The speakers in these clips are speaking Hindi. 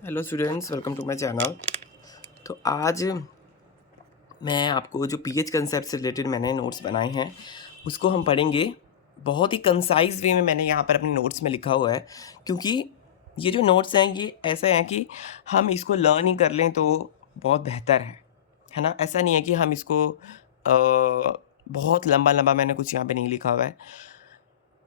Hello students, welcome to my channel. तो आज मैं आपको जो पीएच कंसेप्ट से रिलेटेड मैंने नोट्स बनाए हैं उसको हम पढ़ेंगे। बहुत ही कंसाइज वे में मैंने यहाँ पर अपने नोट्स में लिखा हुआ है, क्योंकि ये जो नोट्स हैं ये ऐसे हैं कि हम इसको लर्न ही कर लें तो बहुत बेहतर है ना। ऐसा नहीं है कि हम इसको बहुत लंबा लंबा मैंने कुछ यहाँ पे नहीं लिखा हुआ है।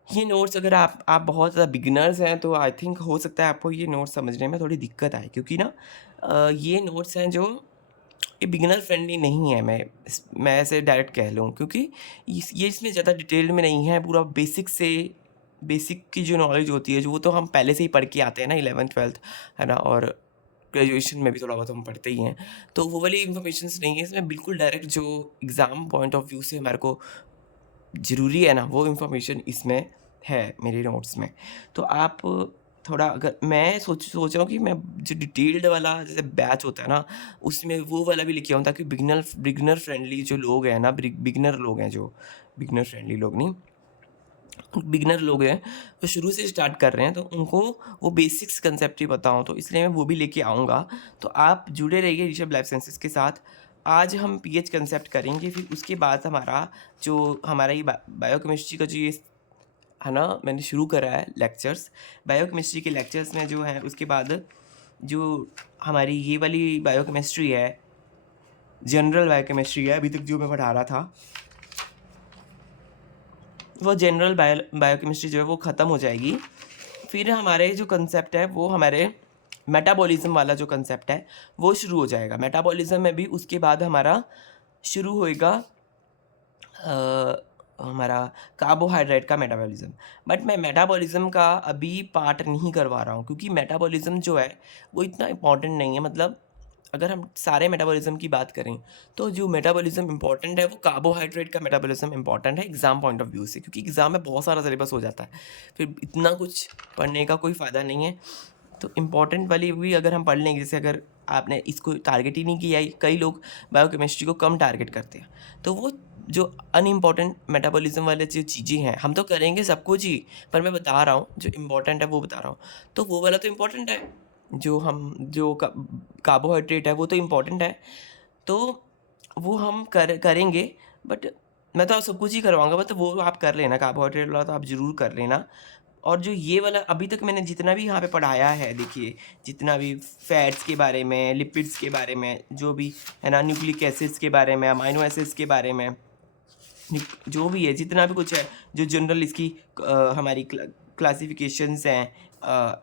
ये नोट्स अगर आप बहुत ज़्यादा बिगिनर्स हैं तो आई थिंक हो सकता है आपको ये नोट्स समझने में थोड़ी दिक्कत आए, क्योंकि ना ये नोट्स हैं जो ये बिगिनर फ्रेंडली नहीं है। मैं ऐसे डायरेक्ट कह लूँ, क्योंकि ये इसमें ज़्यादा डिटेल में नहीं है। पूरा बेसिक की जो नॉलेज होती है जो वो तो हम पहले से ही पढ़ के आते हैं ना, 11th-12th है ना, और ग्रेजुएशन में भी थोड़ा बहुत हम पढ़ते ही हैं। तो वो वाली इन्फॉर्मेशंस नहीं है इसमें, बिल्कुल डायरेक्ट जो एग्ज़ाम पॉइंट ऑफ व्यू से हमारे को ज़रूरी है ना, वो इन्फॉर्मेशन इसमें है मेरे नोट्स में। तो आप थोड़ा, अगर मैं सोच रहा हूँ कि मैं जो डिटेल्ड वाला जैसे बैच होता है ना, उसमें वो वाला भी लेके आऊँ, ताकि बिगिनर फ्रेंडली जो लोग हैं ना, बिगिनर लोग हैं जो बिगिनर फ्रेंडली लोग नहीं, बिगिनर लोग हैं जो शुरू से स्टार्ट कर रहे हैं, तो उनको वो बेसिक्स कंसेप्ट ही बताऊँ, तो इसलिए मैं वो भी लेके आऊँगा। तो आप जुड़े रहिए ऋषभ लाइफ साइंसेज के साथ। आज हम पीएच कंसेप्ट करेंगे, फिर उसके बाद हमारा ये बायोकेमिस्ट्री का जो ये है ना, मैंने शुरू करा है लेक्चर्स। बायोकेमिस्ट्री के लेक्चर्स में जो है उसके बाद जो हमारी ये वाली बायोकेमिस्ट्री है, जनरल बायोकेमिस्ट्री है, अभी तक जो मैं पढ़ा रहा था, वो जनरल बायोकेमिस्ट्री जो है वो ख़त्म हो जाएगी। फिर हमारे जो कंसेप्ट है वो हमारे मेटाबॉलिज्म वाला जो कंसेप्ट है वो शुरू हो जाएगा। मेटाबॉलिज्म में भी उसके बाद हमारा शुरू होएगा हमारा कार्बोहाइड्रेट का मेटाबॉलिज्म। बट मैं मेटाबॉलिज्म का अभी पार्ट नहीं करवा रहा हूँ, क्योंकि मेटाबॉलिज्म जो है वो इतना इम्पॉर्टेंट नहीं है। मतलब अगर हम सारे मेटाबॉलिज्म की बात करें तो जो मेटाबॉलिज्म इंपॉर्टेंट है वो कार्बोहाइड्रेट का मेटाबॉलिज्म इंपॉर्टेंट है एग्ज़ाम पॉइंट ऑफ व्यू से, क्योंकि एग्ज़ाम में बहुत सारा सिलेबस हो जाता है, फिर इतना कुछ पढ़ने का कोई फ़ायदा नहीं है। तो इम्पॉर्टेंट वाली भी अगर हम पढ़ लेंगे, जैसे अगर आपने इसको टारगेट ही नहीं किया, कई लोग बायोकेमिस्ट्री को कम टारगेट करते हैं, तो वो जो अनइम्पॉर्टेंट मेटाबॉलिज्म वाले जो चीज़ें हैं हम तो करेंगे सब कुछ ही, पर मैं बता रहा हूँ जो इम्पोर्टेंट है वो बता रहा हूँ। तो वो वाला तो इम्पोर्टेंट है, जो कार्बोहाइड्रेट है वो तो इम्पोर्टेंट है, तो वो हम करेंगे। बट मैं तो सब कुछ ही करवाऊँगा, बट वो आप कर लेना, कार्बोहाइड्रेट वाला तो आप ज़रूर कर लेना। और जो ये वाला अभी तक मैंने जितना भी यहाँ पे पढ़ाया है, देखिए जितना भी फैट्स के बारे में, लिपिड्स के बारे में, जो भी है ना, न्यूक्लिक एसिड्स के बारे में, अमाइनो एसिड्स के बारे में, जो भी है जितना भी कुछ है, जो जनरल इसकी हमारी क्लासिफिकेशंस हैं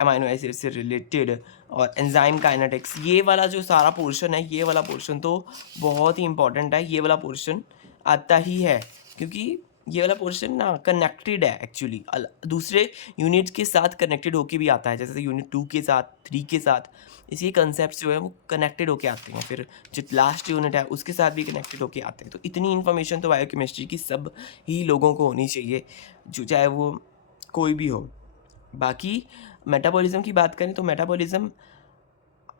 अमाइनो एसिड से रिलेटेड, और एंजाइम काइनेटिक्स, ये वाला जो सारा पोर्शन है, ये वाला पोर्शन तो बहुत ही इंपॉर्टेंट है। ये वाला पोर्शन आता ही है, क्योंकि ये वाला पोर्शन ना कनेक्टेड है एक्चुअली, दूसरे यूनिट्स के साथ कनेक्टेड होके भी आता है, जैसे यूनिट 2 के साथ, 3 के साथ, इसलिए कंसेप्ट जो है वो कनेक्टेड होके आते हैं। फिर जो लास्ट यूनिट है उसके साथ भी कनेक्टेड होके आते हैं। तो इतनी इन्फॉर्मेशन तो बायोकेमिस्ट्री की सब ही लोगों को होनी चाहिए, जो चाहे वो कोई भी हो। बाकी मेटाबॉलिज्म की बात करें तो मेटाबॉलिज्म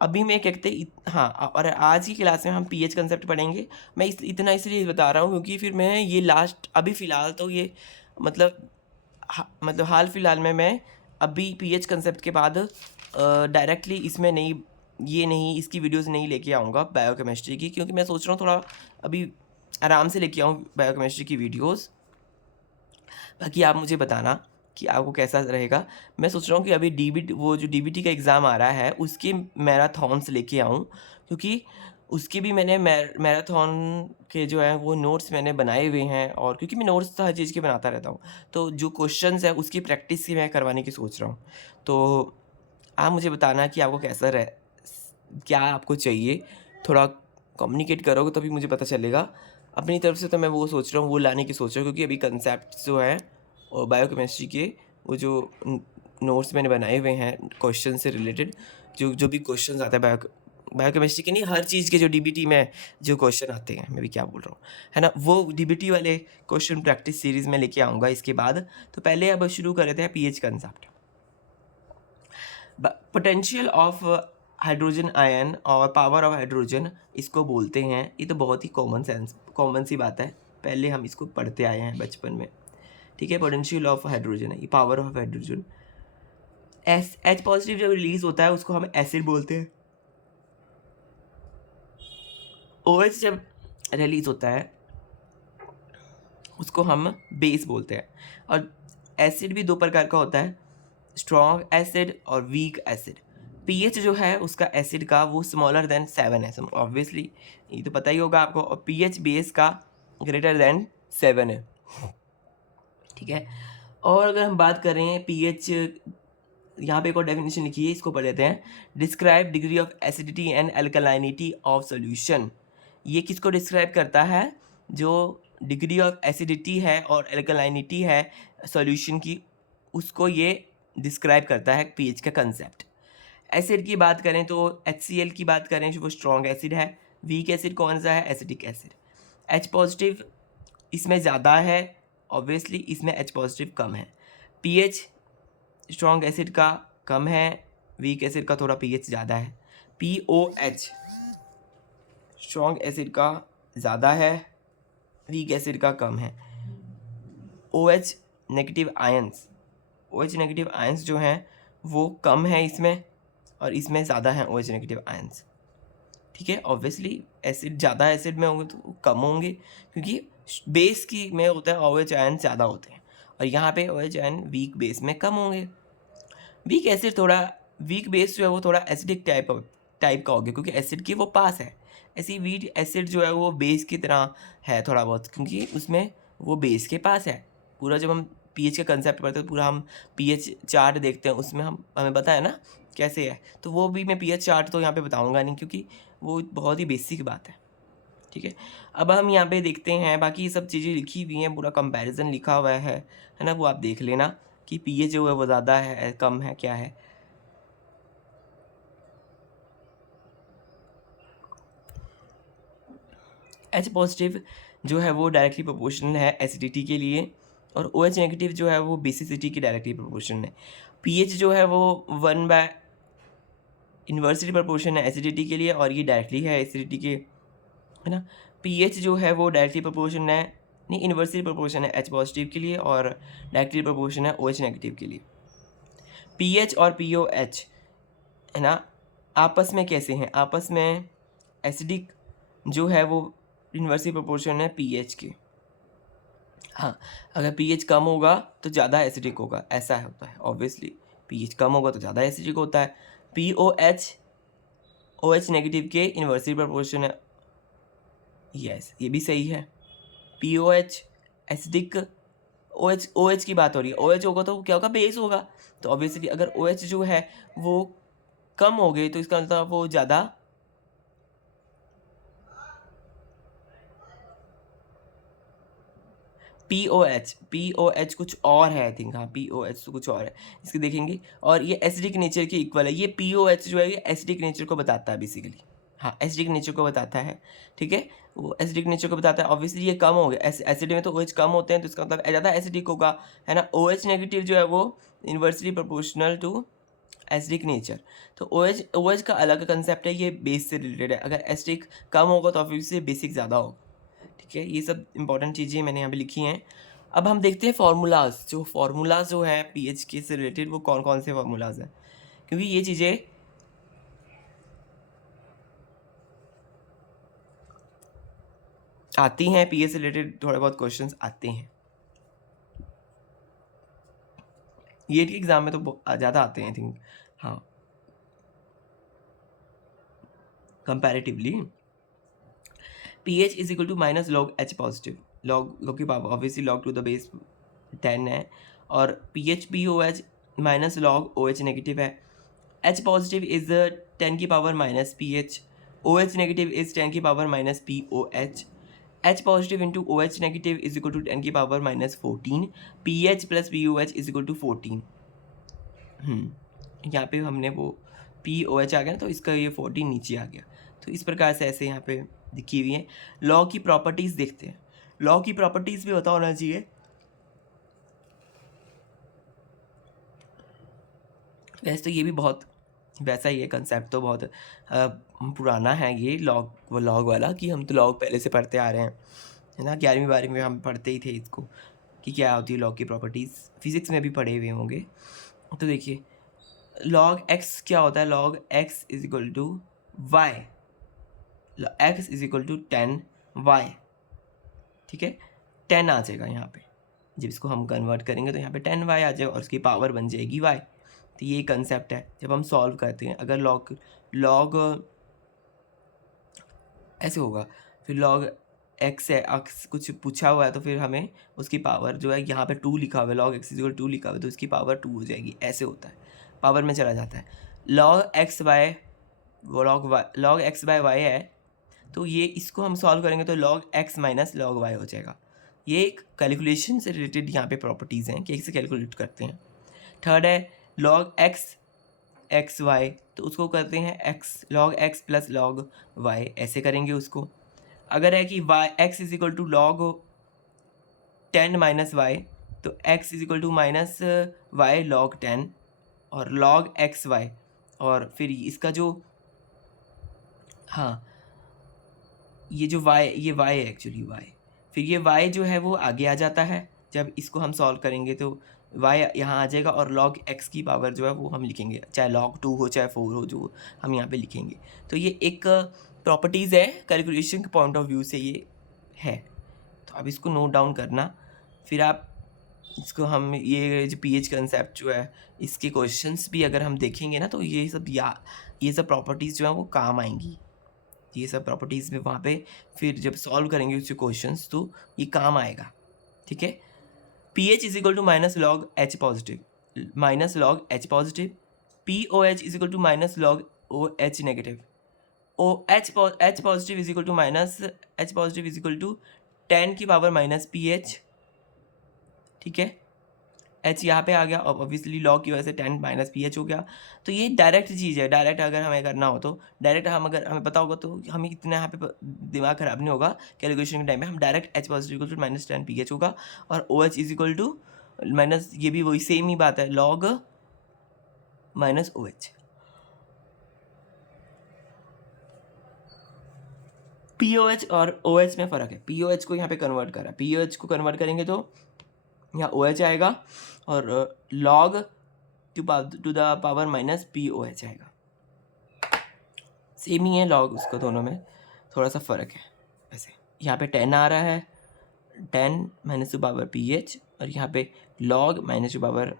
अभी मैं क्या कहते हाँ, और आज की क्लास में हम पीएच कंसेप्ट पढ़ेंगे। मैं इतना इसलिए बता रहा हूँ क्योंकि फिर मैं ये लास्ट अभी फ़िलहाल तो ये मतलब मतलब हाल फिलहाल में मैं अभी पीएच कंसेप्ट के बाद डायरेक्टली इसमें नहीं, ये नहीं, इसकी वीडियोस नहीं लेके आऊँगा बायोकेमिस्ट्री की, क्योंकि मैं सोच रहा हूँ थोड़ा अभी आराम से लेके आऊँ बायोकेमिस्ट्री की वीडियोस। बाकी आप मुझे बताना कि आपको कैसा रहेगा। मैं सोच रहा हूँ कि अभी जो डीबीटी का एग्ज़ाम आ रहा है उसके मैराथॉन्स लेके आऊँ, क्योंकि उसके भी मैंने मैराथन के जो है वो नोट्स मैंने बनाए हुए हैं, और क्योंकि मैं नोट्स तो हर चीज़ के बनाता रहता हूँ, तो जो क्वेश्चंस है उसकी प्रैक्टिस ही मैं करवाने की सोच रहा हूँ। तो आप मुझे बताना कि आपको कैसा रहे, क्या आपको चाहिए, थोड़ा कम्युनिकेट करोगे तभी मुझे पता चलेगा। अपनी तरफ से तो मैं वो सोच रहा हूँ, वो लाने की सोच रहा हूँ, क्योंकि अभी कंसेप्ट जो है और बायोकेमिस्ट्री के वो जो नोट्स मैंने बनाए हुए हैं क्वेश्चन से रिलेटेड, जो जो भी क्वेश्चन आते हैं बायोकेमिस्ट्री के नहीं, हर चीज़ के जो डीबीटी में जो क्वेश्चन आते हैं, मैं भी क्या बोल रहा हूँ, है ना, वो डीबीटी वाले क्वेश्चन प्रैक्टिस सीरीज़ में लेके आऊँगा इसके बाद। तो पहले अब शुरू कर लेते हैं pH concept. Potential of hydrogen ion और पावर ऑफ हाइड्रोजन इसको बोलते हैं। ये तो बहुत ही कॉमन सी बात है, पहले हम इसको पढ़ते आए हैं बचपन में, ठीक है। पोटेंशियल ऑफ हाइड्रोजन है, ये power of hydrogen. H positive जब रिलीज होता है उसको हम एसिड बोलते हैं। ओ एच जब रिलीज होता है उसको हम बेस बोलते हैं। और एसिड भी दो प्रकार का होता है, स्ट्रॉन्ग एसिड और वीक एसिड। पीएच जो है उसका एसिड का वो स्मॉलर देन 7 है, ऑब्वियसली ये तो पता ही होगा आपको। और पीएच बेस का ग्रेटर देन 7 है, ठीक है। और अगर हम बात करें पीएच, यहाँ पे एक और डेफिनेशन लिखी है, इसको पढ़ लेते हैं। Describe degree of acidity and alkalinity of solution. ये किसको डिस्क्राइब करता है? जो डिग्री ऑफ एसिडिटी है और अल्कलाइनिटी है सॉल्यूशन की, उसको ये डिस्क्राइब करता है पीएच का कंसेप्ट। एसिड की बात करें तो HCl की बात करें जो वो स्ट्रॉन्ग एसिड है। वीक एसिड कौन सा है? Acidic acid. एच पॉजिटिव इसमें ज़्यादा है, ऑब्वियसली इसमें एच पॉजिटिव कम है। पीएच स्ट्रॉन्ग एसिड का कम है, वीक एसिड का थोड़ा पीएच ज़्यादा है। POH स्ट्रॉन्ग एसिड का ज़्यादा है, वीक एसिड का कम है। OH negative ions, OH negative ions जो हैं वो कम है इसमें, और इसमें ज़्यादा है OH नेगेटिव आयंस, ठीक है। ऑब्वियसली एसिड ज़्यादा एसिड में होंगे तो कम होंगे, क्योंकि बेस की में होता है OH आयन ज़्यादा होते हैं, और यहाँ पे OH आयन वीक बेस में कम होंगे। वीक एसिड थोड़ा, वीक बेस जो है वो थोड़ा एसिडिक टाइप का हो गया, क्योंकि एसिड की वो पास है। ऐसी वीक एसिड जो है वो बेस की तरह है थोड़ा बहुत, क्योंकि उसमें वो बेस के पास है। पूरा जब हम पीएच का कंसेप्ट पढ़ते हैं, पूरा हम पीएच चार्ट देखते हैं, उसमें हमें पता है ना कैसे है। तो वो भी मैं पीएच चार्ट तो यहाँ पे बताऊँगा नहीं, क्योंकि वो बहुत ही बेसिक बात है, ठीक है। अब हम यहाँ पे देखते हैं, बाकी ये सब चीज़ें लिखी हुई हैं, पूरा कंपैरिजन लिखा हुआ है ना, वो आप देख लेना कि पीएच जो है वो ज़्यादा है कम है क्या है। एच पॉजिटिव जो है वो डायरेक्टली प्रोपोर्शनल है एसिडिटी के लिए, और ओ एच नेगेटिव जो है वो बेसिसिटी की डायरेक्टली प्रोपोर्शनल है। पीएच जो है वो 1 बाय इन्वर्सली प्रोपोर्शन है एसिडिटी के लिए, और ये डायरेक्टली है एसिडिटी के, है ना। पीएच जो है वो डायरेक्टली प्रोपोर्शन है, नहीं इन्वर्सली प्रोपोर्शन है एच पॉजिटिव के लिए, और डायरेक्टली प्रोपोर्शन है ओ एच नेगेटिव के लिए। पीएच और पीओएच, है ना, आपस में कैसे हैं? आपस में एसिडिक जो है वो इन्वर्सली प्रोपोर्शन है पीएच के। हाँ, अगर पीएच कम होगा तो ज़्यादा एसिडिक होगा, ऐसा होता है ऑब्वियसली। पीएच कम होगा तो ज़्यादा एसिडिक होता है। पीओएच ओएच नेगेटिव के इन्वर्सली प्रोपोर्शन है, यस ये भी सही है। पीओएच एसिडिक, ओएच ओएच की बात हो रही है, ओएच होगा तो क्या होगा? बेस होगा। तो ऑब्वियसली अगर ओएच जो है वो कम हो गए तो इसका मतलब वो ज़्यादा, पी ओ एच कुछ और है आई थिंक, हाँ पी ओ एच तो कुछ और है, इसके देखेंगे। और ये एसिडिक नेचर के इक्वल है, ये पी ओ एच जो है ये एसिडिक नेचर को बताता है बेसिकली। हाँ एसिडिक नेचर को बताता है, ठीक है, वो एसिडिक नेचर को बताता है। ऑब्वियसली ये कम हो गया, एसिड में तो ओ एच कम होते हैं तो इसका मतलब ज़्यादा एसिडिक होगा, है ना। ओ एच नेगेटिव जो है वो inversely proportional to acidic nature. तो ओ एच का अलग कंसेप्ट है, ये बेस से रिलेटेड है। अगर एसिडिक कम होगा तो ऑब्वियसली बेसिक ज़्यादा होगा, ठीक है। ये सब इंपॉर्टेंट चीज़ें मैंने यहाँ पे लिखी हैं। अब हम देखते हैं फार्मूलाज जो हैं पीएच के से रिलेटेड, वो कौन कौन से फार्मूलाज हैं, क्योंकि ये चीज़ें आती हैं, पीएच से रिलेटेड थोड़े बहुत क्वेश्चंस आते हैं। ये एग्जाम में तो ज़्यादा आते हैं आई थिंक, हाँ comparatively. PH is equal to minus log H positive, log की power obviously log to the base 10 है, और pH P O H minus log O H negative है। एच पॉजिटिव इज 10 की power minus P H, O H negative is 10 की power minus P O H. H positive into O H negative is equal to 10 की power minus 14, P H plus P O H is equal to 14। यहाँ पे हमने वो पी ओ एच आ गया ना, तो इसका ये 14 नीचे आ गया। तो इस प्रकार से ऐसे यहाँ पे लिखी हुई है। लॉ की प्रॉपर्टीज़ देखते हैं, लॉ की प्रॉपर्टीज़ भी पता होना चाहिए। वैसे तो ये भी बहुत वैसा ही है, कंसेप्ट तो बहुत पुराना है ये लॉग, वो लॉग वाला कि हम तो लॉग पहले से पढ़ते आ रहे हैं, है ना। 11वीं 12वीं में हम पढ़ते ही थे इसको कि क्या होती है लॉग की प्रॉपर्टीज़, फिजिक्स में भी पढ़े हुए होंगे। तो देखिए लॉग एक्स क्या होता है, log X is equal to Y, X is equal to 10y, ठीक है, 10 आ जाएगा यहाँ पे, जब इसको हम कन्वर्ट करेंगे तो यहाँ पे 10y आ जाएगा और उसकी पावर बन जाएगी y। तो ये कंसेप्ट है जब हम सॉल्व करते हैं, अगर लॉग ऐसे होगा, फिर लॉग एक्स है, एक्स कुछ पूछा हुआ है तो फिर हमें उसकी पावर जो है, यहाँ पे 2 लिखा हुआ है, लॉग एक्स इक्वल 2 लिखा हुआ है तो उसकी पावर 2 हो जाएगी, ऐसे होता है, पावर में चला जाता है। Log X by log X by Y है, तो ये इसको हम सॉल्व करेंगे तो log X minus log Y हो जाएगा। ये एक कैलकुलेशन से रिलेटेड यहाँ पे प्रॉपर्टीज़ हैं कि कैसे कैलकुलेट करते हैं। थर्ड है लॉग एक्स वाई, तो उसको करते हैं X log X plus log Y, ऐसे करेंगे उसको। अगर है कि Y X is equal to log 10 minus Y, तो X is equal to minus Y log 10 और लॉग एक्स वाई, और फिर इसका जो हाँ ये जो y, ये y है एक्चुअली y, फिर ये y जो है वो आगे आ जाता है, जब इसको हम सॉल्व करेंगे तो y यहाँ आ जाएगा और log x की पावर जो है वो हम लिखेंगे, चाहे log 2 हो चाहे 4 हो, जो हम यहाँ पे लिखेंगे। तो ये एक प्रॉपर्टीज़ है कैलकुलेशन के पॉइंट ऑफ व्यू से ये है, तो अब इसको नोट डाउन करना, फिर आप इसको हम ये जो पीएच कंसेप्ट जो है इसके क्वेश्चंस भी अगर हम देखेंगे ना, तो ये सब प्रॉपर्टीज़ जो है वो काम आएंगी, ये सब प्रॉपर्टीज़ में वहाँ पे फिर जब सॉल्व करेंगे उसके क्वेश्चंस तो ये काम आएगा, ठीक है। P H is equal to minus log H positive minus log H positive, P O H is equal to minus log O H negative, O H positive is equal to minus H positive is equal to 10 की पावर माइनस पी एच, ठीक है। एच यहाँ पे आ गया और ऑब्वियसली लॉग की वजह से 10 माइनस पी एच हो गया। तो ये डायरेक्ट चीज़ है, डायरेक्ट अगर हमें करना हो तो डायरेक्ट हम अगर हमें पता होगा तो हमें इतना यहाँ पे दिमाग ख़राब नहीं होगा कैलकुलेशन के टाइम में, हम direct H positive equal to minus 10 P H होगा और O H is equal to minus, ये भी वही सेम ही बात है, log minus O H. P O H और ओ एच में फ़र्क है, पी ओ एच को यहाँ पे कन्वर्ट करा, पी ओ एच को कन्वर्ट करेंगे तो यहाँ ओ एच आएगा और log to the power minus P O H आएगा, सेम ही है लॉग, उसको दोनों में थोड़ा सा फ़र्क है। वैसे यहाँ पे 10 आ रहा है, 10 minus to power P H, और यहाँ पे log minus to power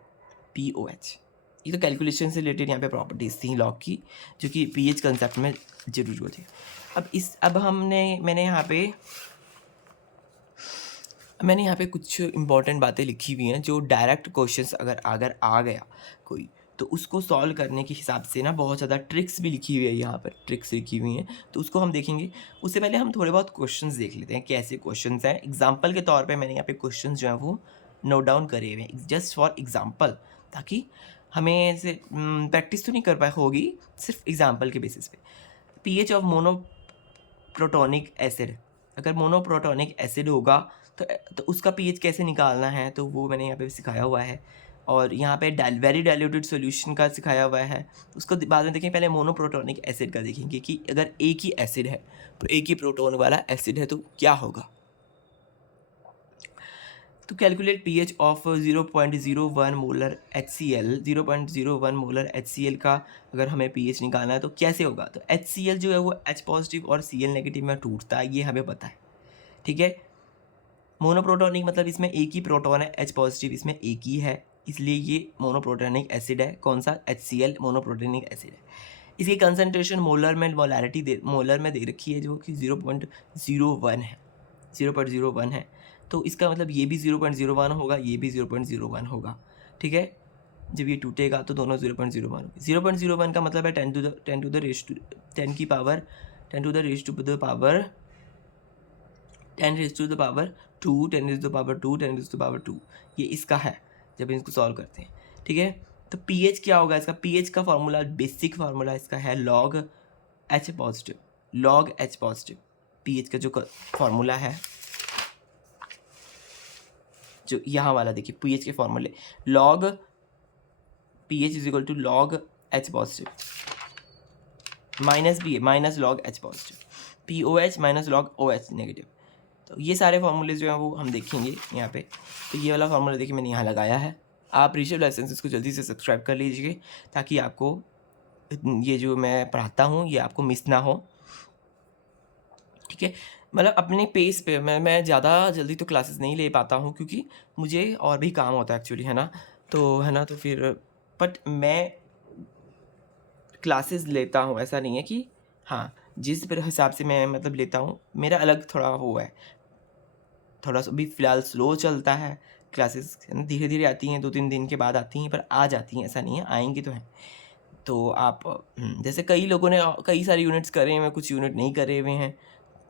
P O H. ये तो कैलकुलेशन से रिलेटेड यहाँ पे प्रॉपर्टीज़ थी लॉग की, जो कि पी एच कंसेप्ट में जरूरी होती है। अब मैंने यहाँ पे कुछ इंपॉर्टेंट बातें लिखी हुई हैं, जो डायरेक्ट क्वेश्चंस अगर आ गया कोई, तो उसको सॉल्व करने के हिसाब से ना बहुत ज़्यादा ट्रिक्स भी लिखी हुई है, यहाँ पर ट्रिक्स लिखी हुई हैं, तो उसको हम देखेंगे। उससे पहले हम थोड़े बहुत क्वेश्चंस देख लेते हैं कैसे क्वेश्चंस हैं। एग्जांपल के तौर पे मैंने यहाँ पे क्वेश्चंस जो हैं वो नोट डाउन करे हुए हैं, जस्ट फॉर एग्जांपल, ताकि हमें ऐसे प्रैक्टिस तो नहीं कर पाए होगी, सिर्फ एग्जाम्पल के बेसिस पे। पीएच ऑफ मोनोप्रोटोनिक एसिड, अगर मोनोप्रोटोनिक एसिड होगा तो उसका पीएच कैसे निकालना है, तो वो मैंने यहाँ पे सिखाया हुआ है। और यहाँ पे वेरी डाइल्यूटेड सॉल्यूशन का सिखाया हुआ है, उसको बाद में देखें। पहले मोनोप्रोटोनिक एसिड का देखेंगे कि अगर एक ही एसिड है, तो एक ही प्रोटोन वाला एसिड है, तो क्या होगा। तो calculate pH of 0.01 molar HCl, 0.01 molar HCl का अगर हमें पीएच निकालना है तो कैसे होगा। तो HCl जो है वो H पॉजिटिव और Cl नेगेटिव में टूटता है, ये हमें पता है, ठीक है। मोनोप्रोटोनिक मतलब इसमें एक ही प्रोटॉन है, H पॉजिटिव इसमें एक ही है, इसलिए ये मोनोप्रोटोनिक एसिड है। कौन सा, HCl मोनोप्रोटोनिक एसिड है। इसकी कंसनट्रेशन मोलर में दे रखी है, जो कि 0.01 है, 0.01 है। तो इसका मतलब ये भी 0.01 होगा, ये भी 0.01 होगा, ठीक है। जब ये टूटेगा तो दोनों 0.01 होगी। 0.01 का मतलब है 10 टू द रेज टू 10 की power 10 to the raise to the power 10 raise to the power 2, 10 raise to the power 2, 10 raise to the power 2, ये इसका है जब इसको सॉल्व करते हैं, ठीक है। तो पीएच क्या होगा इसका, पीएच का फार्मूला, बेसिक फार्मूला इसका है log H positive, log H positive. PH का जो फार्मूला है, जो यहाँ वाला देखिए, पीएच के फॉर्मूले, log pH is equal to log H positive minus B minus log H positive, P O H minus log O H negative. तो ये सारे फार्मूले जो हैं वो हम देखेंगे यहाँ पे। तो ये वाला फार्मूला देखिए मैंने यहाँ लगाया है, आप ऋषभ लाइफ साइंसेस को जल्दी से सब्सक्राइब कर लीजिए ताकि आपको ये जो मैं पढ़ाता हूँ ये आपको मिस ना हो, ठीक है। मतलब अपने पेस पे मैं ज़्यादा जल्दी तो क्लासेस नहीं ले पाता हूँ क्योंकि मुझे और भी काम होता है एक्चुअली, है ना। तो फिर बट मैं क्लासेस लेता हूँ, ऐसा नहीं है कि हाँ, जिस पर हिसाब से मैं मतलब लेता हूँ मेरा अलग थोड़ा वो है, थोड़ा सा अभी फ़िलहाल स्लो चलता है क्लासेस, है ना, धीरे-धीरे आती हैं, 2-3 दिन के बाद आती हैं, पर आ जाती हैं, ऐसा नहीं है, आएँगी तो हैं। तो आप जैसे कई लोगों ने कई सारे यूनिट्स करे हुए हैं, कुछ यूनिट नहीं करे हुए हैं,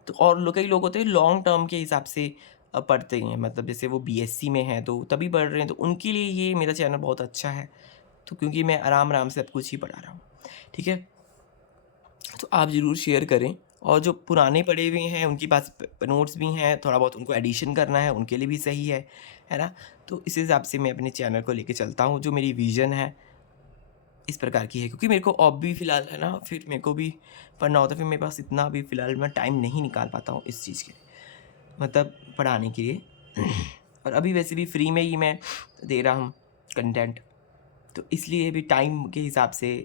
तो और कई लोग होते हैं लॉन्ग टर्म के हिसाब से पढ़ते हैं, मतलब जैसे वो बीएससी में हैं, तो तभी पढ़ रहे हैं, तो उनके लिए ये मेरा चैनल बहुत अच्छा है। तो क्योंकि मैं आराम-आराम से सब कुछ ही पढ़ा रहा हूँ, ठीक है? तो आप ज़रूर शेयर करें और जो पुराने पढ़े हुए हैं उनके पास नोट्स भी हैं, थोड़ा बहुत उनको एडिशन करना है उनके लिए भी सही है ना। तो इस हिसाब से मैं अपने चैनल को लेके चलता हूँ, जो मेरी विज़न है इस प्रकार की है, क्योंकि मेरे को अब भी फ़िलहाल, है ना, फिर मेरे को भी पढ़ना होता है, फिर मेरे पास इतना अभी फ़िलहाल मैं टाइम नहीं निकाल पाता हूँ इस चीज़ के लिए, मतलब पढ़ाने के लिए। और अभी वैसे भी फ्री में ही मैं दे रहा हूँ कंटेंट, तो इसलिए भी टाइम के हिसाब से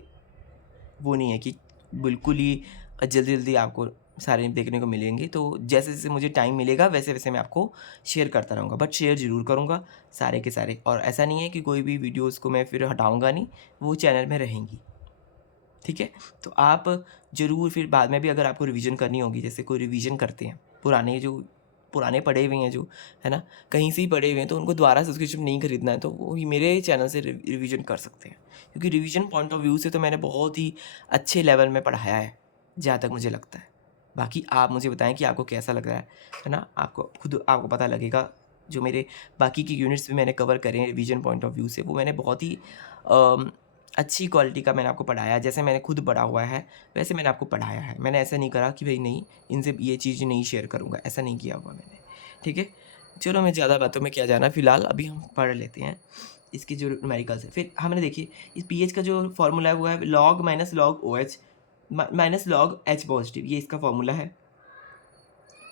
वो नहीं है कि बिल्कुल ही जल्दी-जल्दी आपको सारे देखने को मिलेंगे। तो जैसे-जैसे मुझे टाइम मिलेगा वैसे-वैसे मैं आपको शेयर करता रहूँगा। बट शेयर ज़रूर करूँगा सारे के सारे, और ऐसा नहीं है कि कोई भी वीडियोज़ को मैं फिर हटाऊँगा नहीं, वो चैनल में रहेंगी। ठीक है? तो आप ज़रूर फिर बाद में भी अगर आपको रिवीजन करनी होगी, जैसे कोई रिवीजन करते हैं, पुराने पढ़े हुए हैं जो, है ना, कहीं से ही पढ़े हुए हैं, तो उनको दोबारा सब्सक्रिप्शन नहीं खरीदना है, तो वो ही मेरे चैनल से रिवीजन कर सकते हैं। क्योंकि रिवीजन पॉइंट ऑफ व्यू से तो मैंने बहुत ही अच्छे लेवल में पढ़ाया है, जहाँ तक मुझे लगता है। बाकी आप मुझे बताएँ कि आपको कैसा लग रहा है ना? आपको खुद आपको पता लगेगा। जो मेरे बाकी के यूनिट्स भी मैंने कवर करे हैं रिवीजन पॉइंट ऑफ व्यू से, वो मैंने बहुत ही अम, अच्छी क्वालिटी का मैंने आपको पढ़ाया है। जैसे मैंने खुद पढ़ा हुआ है, वैसे मैंने आपको पढ़ाया है। मैंने ऐसा नहीं करा कि भई नहीं, इनसे ये चीज़ नहीं शेयर करूँगा, ऐसा नहीं किया हुआ मैंने, ठीक है? चलो मैं ज़्यादा बातों में क्या जाना, फ़िलहाल अभी हम पढ़ लेते हैं इसके जो न्यूमेरिकल्स है। फिर हमने देखिए इस पीएच का जो फ़ॉर्मूला है वो है log minus log OH minus log H positive, ये इसका फ़ॉर्मूला है,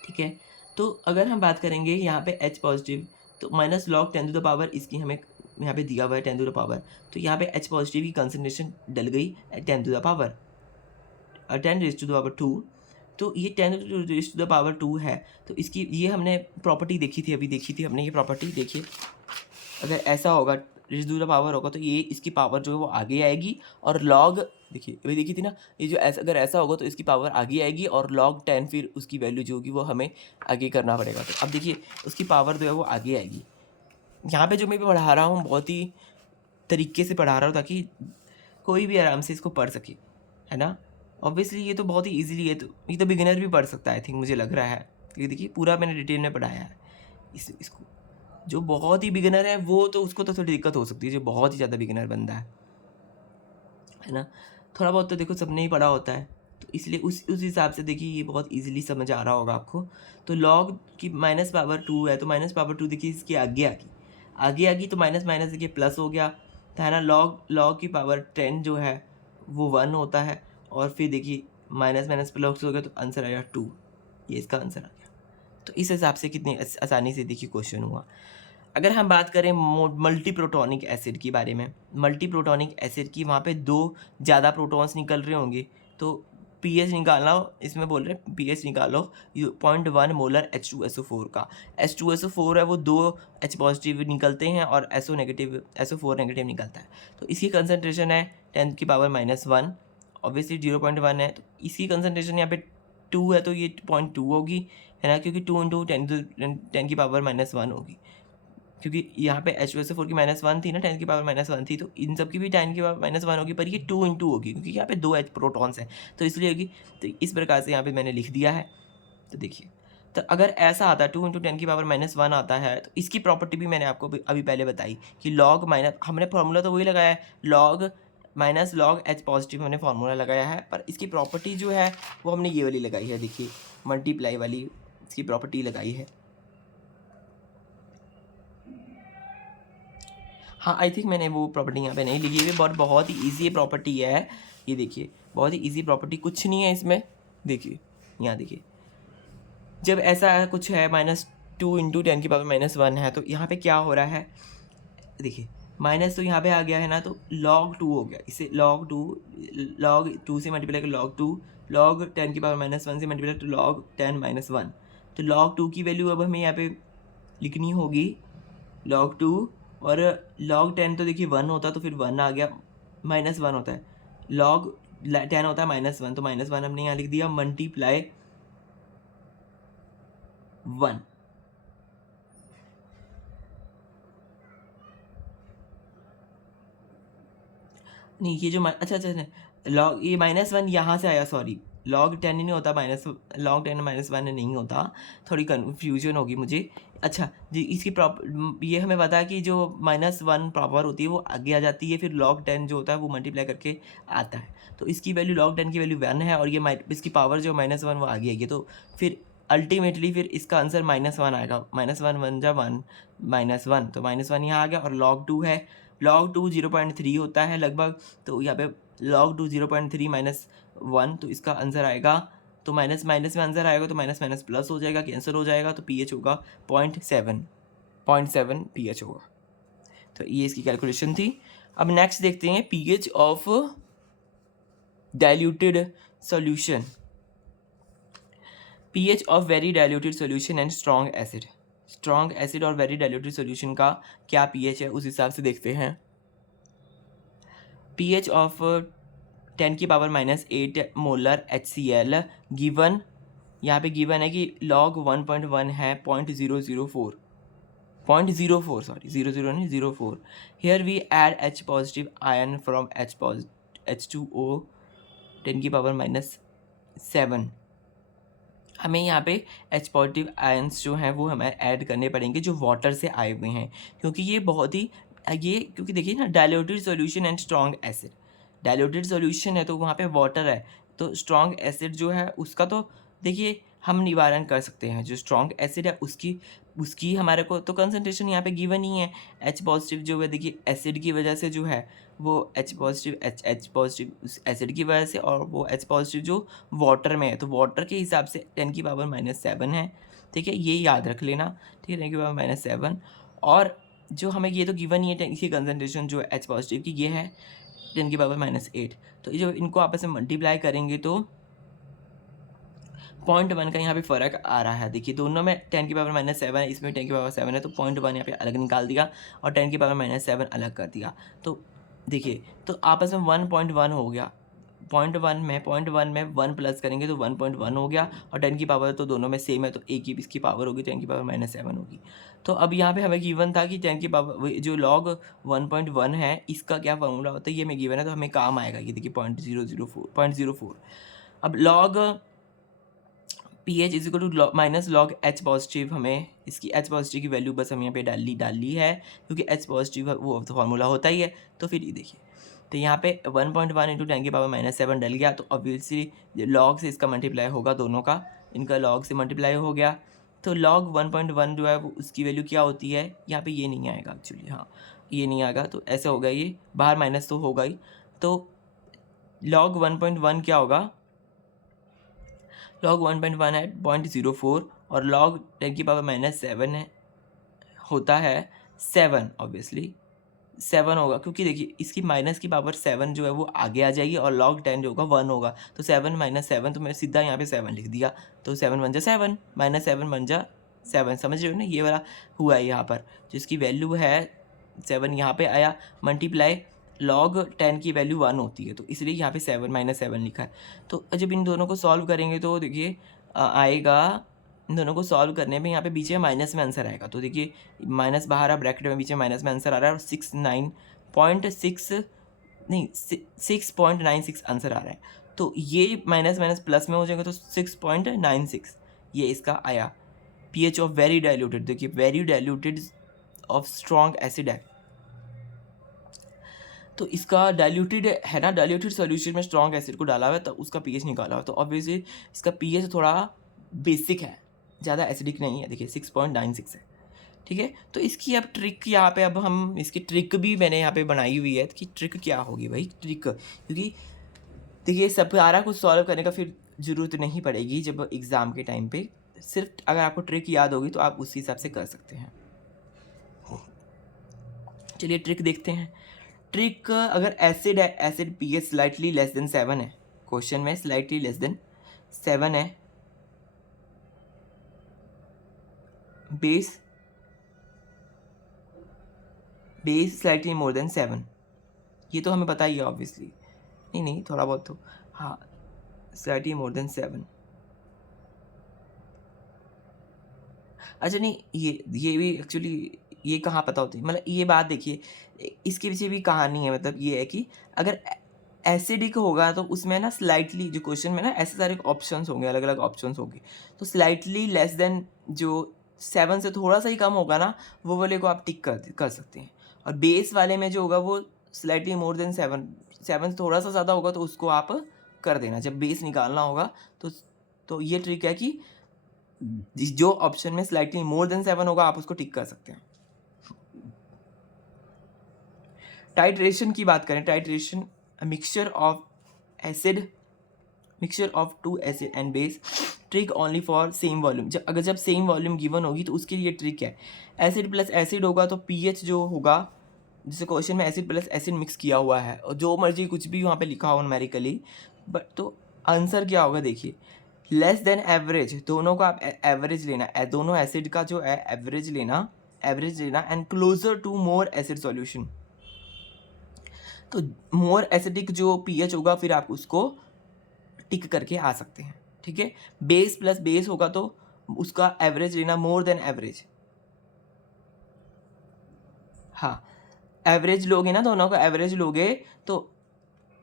ठीक है? तो अगर हम बात करेंगे यहाँ पे एच पॉज़िटिव, तो minus log 10 to the power इसकी हमें यहाँ पे दिया हुआ है 10 टू द पावर, तो यहाँ पे एच पॉज़िटिव की कंसंट्रेशन डल गई 10 to the power 10 raise to the power 2। तो ये 10 रेज़ टू द पावर 2 है, तो इसकी ये हमने प्रॉपर्टी देखी थी, अभी देखी थी हमने ये प्रॉपर्टी, देखिए अगर ऐसा होगा रेज़ टू द पावर होगा तो ये इसकी पावर जो है वो आगे आएगी, और लॉग देखिए अभी देखी थी ना, ये जो ऐसा अगर ऐसा होगा तो इसकी पावर आगे आएगी और लॉग 10 फिर उसकी वैल्यू जो होगी वो हमें आगे करना पड़ेगा। तो अब देखिए उसकी पावर जो है वो आगे आएगी। यहाँ पे जो मैं पढ़ा रहा हूँ बहुत ही तरीके से पढ़ा रहा हूँ ताकि कोई भी आराम से इसको पढ़ सके, है ना। ऑब्वियसली ये तो बहुत ही ईजिली है, तो ये तो बिगिनर भी पढ़ सकता है, आई थिंक मुझे लग रहा है, क्योंकि देखिए पूरा मैंने डिटेल में पढ़ाया है इसको। जो बहुत ही बिगिनर है वो तो उसको तो थोड़ी दिक्कत हो सकती है, जो बहुत ही ज़्यादा बिगिनर बंदा है ना। थोड़ा बहुत तो देखो सबने ही पढ़ा होता है, तो इसलिए उस हिसाब से देखिए ये बहुत ईजिली समझ आ रहा होगा आपको। तो लॉग की माइनस पावर 2 है, तो माइनस पावर 2 देखिए इसकी आगे आ गई, तो माइनस माइनस देखिए प्लस हो गया, तो है ना। लॉग लॉग की पावर 10 जो है वो 1 होता है, और फिर देखिए माइनस माइनस प्लस हो गया तो आंसर आया 2, ये इसका आंसर आ गया। तो इस हिसाब से कितनी आसानी से देखिए क्वेश्चन हुआ। अगर हम बात करें मल्टी प्रोटोनिक एसिड के बारे में, मल्टी प्रोटोनिक एसिड की वहाँ पे 2 ज़्यादा प्रोटॉन्स निकल रहे होंगे, तो पीएच निकालना हो, इसमें बोल रहे हैं पीएच निकालो 0.1 मोलर H2SO4 का। H2SO4 है वो 2 H पॉजिटिव निकलते हैं और SO4 नेगेटिव निकलता है। तो इसकी कंसंट्रेशन है 10 की पावर -1, ऑब्वियसली 0.1 है, तो इसकी कंसंट्रेशन यहाँ पे 2 है, तो ये 0.2 होगी, है ना, क्योंकि 2 इंटू 10 की पावर -1 होगी, क्योंकि यहाँ पे H2SO4 की -1 थी ना, 10 की पावर -1 थी, तो इन सब की भी 10 की पावर -1 होगी, पर ये 2 इंटू होगी क्योंकि यहाँ पे 2 H प्रोटॉन्स हैं, तो इसलिए होगी। तो इस प्रकार से यहाँ पे मैंने लिख दिया है। तो देखिए, तो अगर ऐसा आता है 2 इंटू 10 की पावर -1 आता है, तो इसकी प्रॉपर्टी भी मैंने आपको अभी पहले बताई कि लॉग माइनस, हमने फार्मूला तो वही लगाया है, log minus log H positive हमने फार्मूला लगाया है, पर इसकी प्रॉपर्टी जो है वो हमने ये वाली लगाई है, देखिए मल्टीप्लाई वाली इसकी प्रॉपर्टी लगाई है। हाँ, आई थिंक मैंने वो प्रॉपर्टी यहाँ पे नहीं लिखी है, बट बहुत ही ईजी प्रॉपर्टी है। ये देखिए बहुत ही ईजी प्रॉपर्टी, कुछ नहीं है इसमें। देखिए यहाँ देखिए, जब ऐसा कुछ है -2 इंटू 10 की पावर -1 है, तो यहाँ पे क्या हो रहा है, देखिए माइनस तो यहाँ पे आ गया है ना, तो log 2 हो गया, इसे log 2 से मल्टीप्लाई कर log 2, log 10 की पावर -1 से मल्टीप्लाई तो log 10 -1, तो log 2 की वैल्यू अब हमें यहाँ पे लिखनी होगी log 2, और log 10 तो देखिए 1 होता, तो फिर 1 आ गया, -1 होता है, log 10 होता है -1, तो -1 हमने यहाँ लिख दिया, मल्टीप्लाई 1। नहीं, ये जो अच्छा, लॉग ये -1 यहाँ से आया, सॉरी, log 10 ही नहीं होता, log 10 -1 नहीं होता, थोड़ी कन्फ्यूजन होगी मुझे। अच्छा जी, इसकी ये हमें पता है कि जो -1 प्रॉपर होती है वो आगे आ जाती है, फिर log 10 जो होता है वो मल्टीप्लाई करके आता है, तो इसकी वैल्यू log 10 की वैल्यू 1 है, और ये इसकी पावर जो -1 वो आगे आएगी, तो फिर अल्टीमेटली फिर इसका आंसर -1 आएगा, -1 1 जा 1 -1, तो -1 यहाँ आ गया, और log 2 है, log 2 0.3 होता है लगभग, तो यहाँ पे log 2 0.3 -1, तो इसका आंसर आएगा, तो माइनस माइनस में आंसर आएगा, तो माइनस माइनस प्लस हो जाएगा, कैंसिल हो जाएगा, तो पीएच होगा 0.7 पीएच होगा। तो ये इसकी कैलकुलेशन थी। अब नेक्स्ट देखते हैं pH of diluted solution, pH of very diluted solution and strong acid और वेरी डाइल्यूटेड सॉल्यूशन का क्या पीएच है, उस हिसाब से देखते हैं। पीएच ऑफ 10 की पावर -8 मोलर HCl गिवन, यहाँ पे गिवन है कि log 1.1 है 0.004 सॉरी 00 नहीं 04। Here we add H positive ion from H2O 10 की पावर -7। हमें यहाँ पे H पॉजिटिव आयन्स जो हैं वो हमें ऐड करने पड़ेंगे जो वाटर से आए हुए हैं, क्योंकि ये बहुत ही क्योंकि देखिए ना, diluted solution and strong acid, diluted solution है तो वहाँ पे वाटर है, तो स्ट्रॉन्ग एसिड जो है उसका तो देखिए हम निवारण कर सकते हैं, जो स्ट्रॉन्ग एसिड है उसकी उसकी हमारे को तो कंसनट्रेशन यहाँ पे गिवन ही है। H पॉजिटिव जो है देखिए एसिड की वजह से जो है वो H पॉजिटिव एसिड की वजह से, और वो H पॉजिटिव जो वाटर में है, तो वाटर के हिसाब से 10 की पावर -7 है, ठीक है, ये याद रख लेना, ठीक है, 10 की पावर -7। और जो हमें ये तो गिवन ही है, इसकी कंसनट्रेशन जो H पॉजिटिव की ये है 10 की पावर -8, तो ये जो इनको आपस में मल्टीप्लाई करेंगे तो 0.1 का यहाँ पे फ़र्क आ रहा है। देखिए दोनों में 10 की पावर -7 है, इसमें 10 की पावर 7 है, तो 0.1 यहाँ पे अलग निकाल दिया और 10 की पावर -7 अलग कर दिया, तो देखिए तो आपस में 1.1 हो गया। 0.1 में 1 प्लस करेंगे तो 1.1 हो गया, और 10 की पावर तो दोनों में सेम है, तो एक ही इसकी पावर होगी, 10 की पावर -7 होगी। तो अब यहाँ पे हमें गिवन था कि 10 की पावर जो log 1.1 है इसका क्या फार्मूला होता है, ये हमें गिवन है, तो हमें काम आएगा, ये देखिए 0.004। अब log pH is equal to minus log H positive, हमें इसकी H पॉजिटिव की वैल्यू बस हम यहाँ पे डाल ली है, क्योंकि H पॉजिटिव वो फार्मूला होता ही है। तो फिर ये देखिए, तो यहाँ पे 1.1 इंटू 10 की पावर -7 डल गया, तो ऑब्वियसली log से इसका मल्टीप्लाई होगा, दोनों का इनका log से मल्टीप्लाई हो गया, तो log 1.1 जो है वो उसकी वैल्यू क्या होती है, यहाँ पे ये नहीं आएगा एक्चुअली, हाँ ये नहीं आएगा, तो ऐसे होगा, ये बाहर माइनस तो होगा ही, तो log 1.1 क्या होगा, log 1.1 है 0.04, और log 10 की पावर -7 है होता है 7, ऑब्वियसली 7 होगा, क्योंकि देखिए इसकी माइनस की पावर 7 जो है वो आगे आ जाएगी, और log 10 जो होगा 1 होगा, तो 7 -7, तो मैं सीधा यहाँ पे 7 लिख दिया, तो 7 बन जा 7 -7 बन जा 7, समझ रहे हो ना, ये वाला हुआ है यहाँ पर, जिसकी वैल्यू है 7 यहाँ पे आया, मल्टीप्लाई log 10 की वैल्यू 1 होती है, तो इसलिए यहाँ पे 7 -7 लिखा है। तो जब इन दोनों को सॉल्व करेंगे तो देखिए आएगा, इन दोनों को सॉल्व करने में यहाँ पे बीच में माइनस में आंसर आएगा, तो देखिए माइनस बाहर आ, ब्रैकेट में बीच में माइनस में आंसर आ रहा है, और 6.96 आंसर आ रहा है, तो ये माइनस माइनस प्लस में हो जाएगा, तो 6.96 ये इसका आया। पीएच ऑफ वेरी डाइल्यूटेड, देखिए very diluted of strong acid है, तो इसका डाइल्यूटेड है ना, डाइल्यूटेड सॉल्यूशन में स्ट्रॉन्ग एसिड को डाला हुआ है, तो उसका पीएच निकाला हुआ, तो ऑब्वियसली इसका पीएच थोड़ा बेसिक है, ज़्यादा एसिडिक नहीं है, देखिए 6.96 है, ठीक है। तो इसकी अब ट्रिक यहाँ पे, अब हम इसकी ट्रिक भी मैंने यहाँ पे बनाई हुई है कि ट्रिक क्या होगी भाई, ट्रिक, क्योंकि देखिए सब सारा कुछ सॉल्व करने का फिर ज़रूरत नहीं पड़ेगी जब एग्ज़ाम के टाइम पे, सिर्फ अगर आपको ट्रिक याद होगी तो आप उसी हिसाब से कर सकते हैं, चलिए ट्रिक देखते हैं। ट्रिक, अगर एसिड है, acid pH slightly less than 7 है, क्वेश्चन में स्लाइटली लेस देन 7 है, base base slightly more than 7, ये तो हमें पता ही है ऑब्वियसली, नहीं थोड़ा बहुत तो, हाँ स्लाइटली मोर देन 7। अच्छा नहीं, ये भी एक्चुअली ये कहाँ पता होती है, मतलब ये बात देखिए, इसके पीछे भी कहानी है, मतलब ये है कि अगर एसिडिक होगा तो उसमें ना स्लाइटली, जो क्वेश्चन में ना ऐसे सारे ऑप्शंस होंगे, अलग अलग ऑप्शंस होंगे, तो स्लाइटली लेस देन जो 7 से थोड़ा सा ही कम होगा ना, वो वाले को आप टिक कर सकते हैं। और बेस वाले में जो होगा वो स्लाइटली मोर देन 7, 7 से थोड़ा सा ज़्यादा होगा तो उसको आप कर देना जब बेस निकालना होगा। तो ये ट्रिक है कि जो ऑप्शन में स्लाइटली मोर देन 7 होगा आप उसको टिक कर सकते हैं। टाइट्रेशन की बात करें, titration mixture of two acid and base, trick only for same volume. जब सेम वॉल्यूम गिवन होगी तो उसके लिए ट्रिक है, एसिड प्लस एसिड होगा तो पीएच जो होगा, जैसे क्वेश्चन में एसिड प्लस एसिड मिक्स किया हुआ है और जो मर्जी कुछ भी वहाँ पे लिखा हो न्यूमेरिकली, बट तो आंसर क्या होगा देखिए, लेस देन एवरेज, दोनों का आप एवरेज लेना, दोनों एसिड का जो है एवरेज लेना and closer to more acid solution. तो मोर एसिडिक जो पीएच होगा फिर आप उसको टिक करके आ सकते हैं, ठीक है। बेस प्लस बेस होगा तो उसका एवरेज लेना मोर देन एवरेज, हाँ एवरेज लोगे ना, दोनों का एवरेज लोगे तो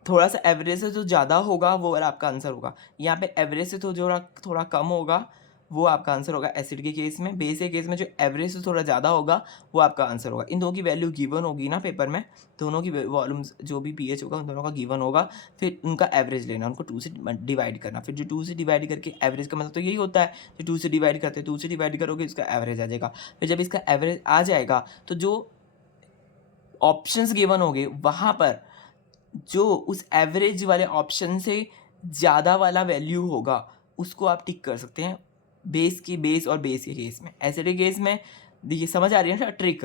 थोड़ा सा एवरेज से जो ज़्यादा होगा वो आपका आंसर होगा। यहाँ पे एवरेज से तो जो थोड़ा कम होगा वो आपका आंसर होगा एसिड के केस में। बेस के केस में जो एवरेज से थोड़ा ज़्यादा होगा वो आपका आंसर होगा। इन दोनों की वैल्यू गिवन होगी ना पेपर में, दोनों की वॉल्यूम्स जो भी पीएच होगा उन दोनों का गिवन होगा, फिर उनका एवरेज लेना, उनको 2 से डिवाइड करना, फिर जो 2 से डिवाइड करके एवरेज का मतलब तो यही होता है, जो 2 से डिवाइड करते हैं 2 से डिवाइड करोगे इसका एवरेज आ जाएगा। फिर जब इसका एवरेज आ जाएगा तो जो ऑप्शंस गिवन होंगे वहाँ पर जो उस एवरेज वाले ऑप्शन से ज़्यादा वाला वैल्यू होगा उसको आप टिक कर सकते हैं, बेस और बेस के केस में। एसिड के केस में देखिए समझ आ रही है ना ट्रिक,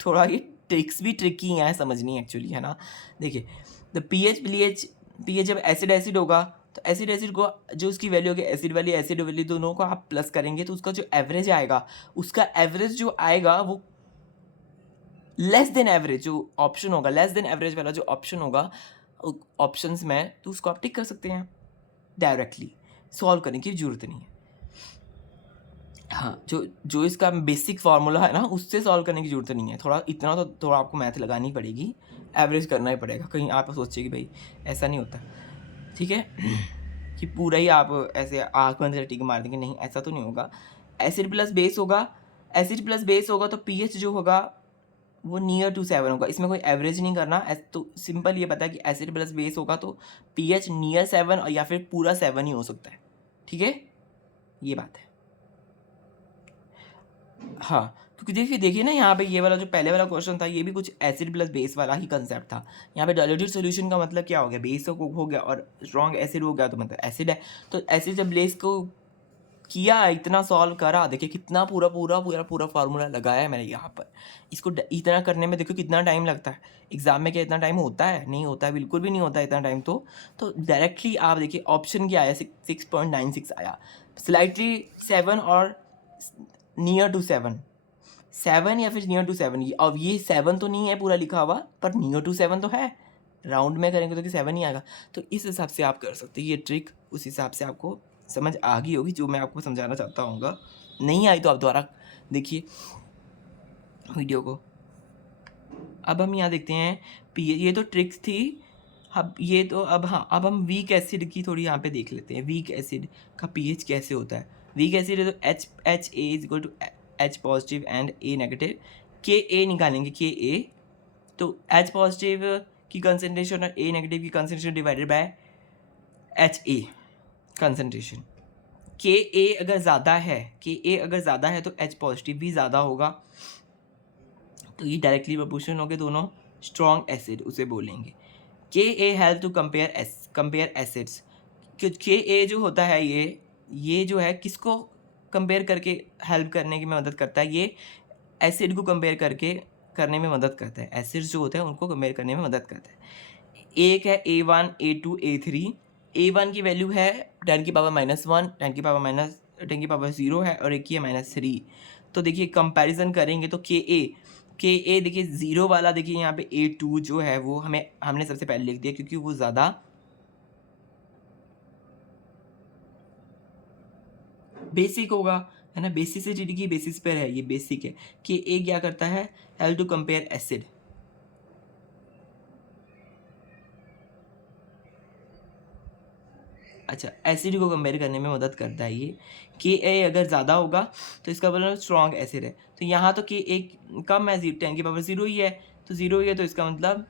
थोड़ा ये ट्रिक्स भी ट्रिकी हैं समझनी एक्चुअली, है ना। देखिए द पीएच जब एसिड होगा तो एसिड को जो उसकी वैल्यू होगी, एसिड वाली दोनों को आप प्लस करेंगे तो उसका जो एवरेज आएगा, उसका एवरेज जो आएगा वो लेस देन एवरेज जो ऑप्शन होगा, लेस देन एवरेज वाला जो ऑप्शन होगा ऑप्शंस में, तो उसको आप टिक कर सकते हैं डायरेक्टली, सॉल्व करने की ज़रूरत नहीं है। हाँ जो इसका बेसिक फार्मूला है ना उससे सॉल्व करने की ज़रूरत नहीं है, थोड़ा आपको मैथ लगानी पड़ेगी, एवरेज करना ही पड़ेगा, कहीं आप सोचिए कि भाई ऐसा नहीं होता, ठीक है कि पूरा ही आप ऐसे आँख बंद करके टिक मार देंगे, नहीं ऐसा तो नहीं होगा। एसिड प्लस बेस होगा तो पीएच जो होगा वो नियर टू 7 होगा, इसमें कोई एवरेज नहीं करना, तो सिंपल ये पता है कि एसिड प्लस बेस होगा तो पीएच नियर 7 और या फिर पूरा 7 ही हो सकता है, ठीक है, ये बात है। हाँ क्योंकि देखिए ना यहाँ पे ये वाला जो पहले वाला क्वेश्चन था ये भी कुछ एसिड प्लस बेस वाला ही कंसेप्ट था। यहाँ पे डाइल्यूटेड सॉल्यूशन का मतलब क्या हो गया, बेस तो हो गया और स्ट्रॉन्ग एसिड हो गया तो मतलब एसिड है। तो एसिड जब बेस को किया, इतना सॉल्व करा, देखिए कितना पूरा फार्मूला लगाया है मैंने यहाँ पर। इसको इतना करने में देखो कितना टाइम लगता है, एग्जाम में क्या इतना टाइम होता है, नहीं होता है, बिल्कुल भी नहीं होता है इतना टाइम। तो डायरेक्टली आप देखिए ऑप्शन क्या आया, 6.96 आया, स्लाइटली 7 और नियर टू 7 या फिर नियर टू 7, अब ये 7 तो नहीं है पूरा लिखा हुआ पर नियर टू 7 तो है, राउंड में करेंगे तो कि 7 ही आएगा। तो इस हिसाब से आप कर सकते हैं ये ट्रिक, उस हिसाब से आपको समझ आ गई होगी जो मैं आपको समझाना चाहता हूँ। नहीं आई तो आप दोबारा देखिए वीडियो को। अब हम यहाँ देखते हैं ये तो ट्रिक्स थी, अब ये तो अब हम वीक एसिड की थोड़ी यहाँ पे देख लेते हैं, वीक एसिड का पीएच कैसे होता है। वीक एसिड है तो H A is equal to H positive and A negative, K A निकालेंगे, के ए तो एच पॉजिटिव की कंसनट्रेशन और ए नेगेटिव की concentration divided by H A concentration. के ए अगर ज़्यादा है तो एच पॉजिटिव भी ज़्यादा होगा, तो ये डायरेक्टली प्रोपोर्शनल हो गए दोनों, स्ट्रॉन्ग एसिड उसे बोलेंगे। के ए हेल्प टू कंपेयर एसिड्स, के ए जो होता है ये जो है किसको कंपेयर करके हेल्प करने की मदद करता है, ये एसिड को कंपेयर करके करने में मदद करता है, एसिड्स जो होते हैं उनको कंपेयर करने में मदद करता है। एक है A1, A2, A3। A1 की वैल्यू है 10 की पावर -1, 10 की पावर 0 है और एक की है -3। तो देखिए कंपैरिजन करेंगे तो के ए देखिए 0 वाला, देखिए यहाँ पे A2 जो है वो हमने सबसे पहले लिख दिया क्योंकि वो ज़्यादा बेसिक होगा, है ना, बेसिसिटी की बेसिस पर है, ये बेसिक है। कि ए क्या करता है, हेल्प टू कंपेयर एसिड। अच्छा, एसिड को कंपेयर करने में मदद करता है ये। के ए अगर ज़्यादा होगा तो इसका मतलब स्ट्रॉन्ग एसिड है। तो यहाँ तो के ए कम है, 10 की पावर 0 ही है, तो 0 ही है, तो इसका मतलब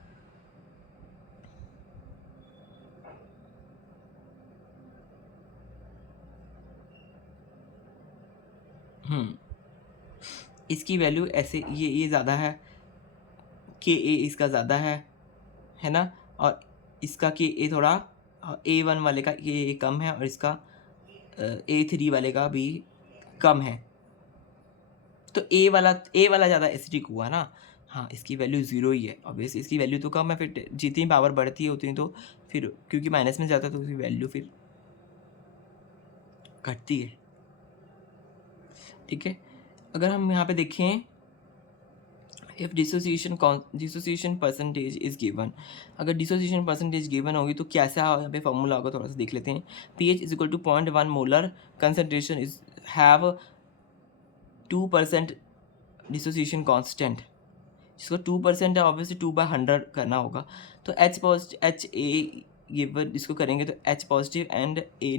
इसकी वैल्यू ऐसे ये ज़्यादा है, के ए इसका ज़्यादा है ना, और इसका के ए थोड़ा A1 वाले का के ए कम है और इसका A3 वाले का भी कम है। तो ए वाला ज़्यादा एसिडिक हुआ ना। हाँ, इसकी वैल्यू 0 ही है, ऑब्वियसली इसकी वैल्यू तो कम है, फिर जितनी पावर बढ़ती है उतनी तो फिर क्योंकि माइनस में जाता है तो उसकी वैल्यू फिर घटती है। ठीक है, अगर हम यहाँ पे देखें, if dissociation percentage is given, अगर डिसोसिएशन परसेंटेज गिवन होगी तो कैसा यहाँ पे फॉर्मूला होगा, थोड़ा सा देख लेते हैं। pH is equal to 0.1 molar, concentration is have 2% dissociation constant, जिसको 2% है ऑब्वियसली 2/100 करना होगा। तो एच ए गिवन इसको करेंगे तो H positive and A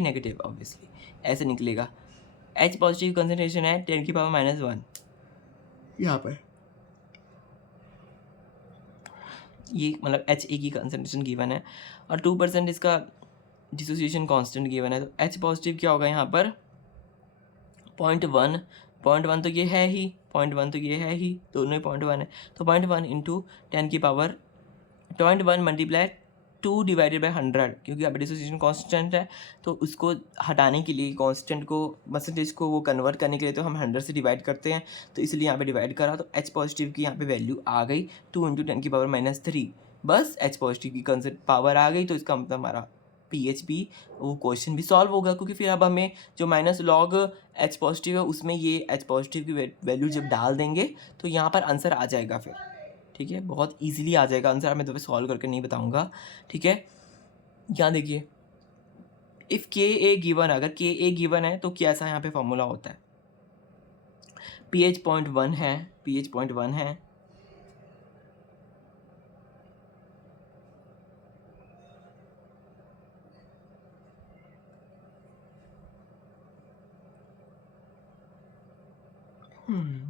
negative obviously ऐसे निकलेगा। H पॉजिटिव कंसनट्रेशन है 10 की पावर -1 यहाँ पर, ये मतलब एच ए की कंसनट्रेशन गिवन है और 2% इसका डिसोसिएशन कांस्टेंट गिवन है। तो H पॉजिटिव क्या होगा यहाँ पर 0.1 तो ये है ही, 0.1 तो ये है ही, दोनों ही 0.1 है, तो 0.1 इंटू 10 की पावर 0.1 मल्टीप्लाई 2 डिवाइडेड बाई 100, क्योंकि यहाँ पे डिसोसिएशन कांस्टेंट है तो उसको हटाने के लिए कांस्टेंट को परसेंटेज को वो कन्वर्ट करने के लिए तो हम 100 से डिवाइड करते हैं, तो इसलिए यहाँ पे डिवाइड करा तो H पॉजिटिव की यहाँ पे वैल्यू आ गई 2 इंटू 10 की पावर -3, बस H पॉजिटिव की कंसेप्ट पावर आ गई, तो इसका मतलब हमारा पीएच भी वो क्वेश्चन भी सॉल्व होगा, क्योंकि फिर अब हमें जो माइनस लॉग H पॉजिटिव है उसमें ये H पॉजिटिव की वैल्यू जब डाल देंगे तो यहाँ पर आंसर आ जाएगा फिर। ठीक है, बहुत इजीली आ जाएगा आंसर, मैं तो सॉल्व करके नहीं बताऊंगा। ठीक है, यहाँ देखिए, इफ़ के ए गिवन, अगर के ए गिवन है तो कैसा यहाँ पे फॉर्मूला होता है, pH 0.1 है, pH 0.1 है,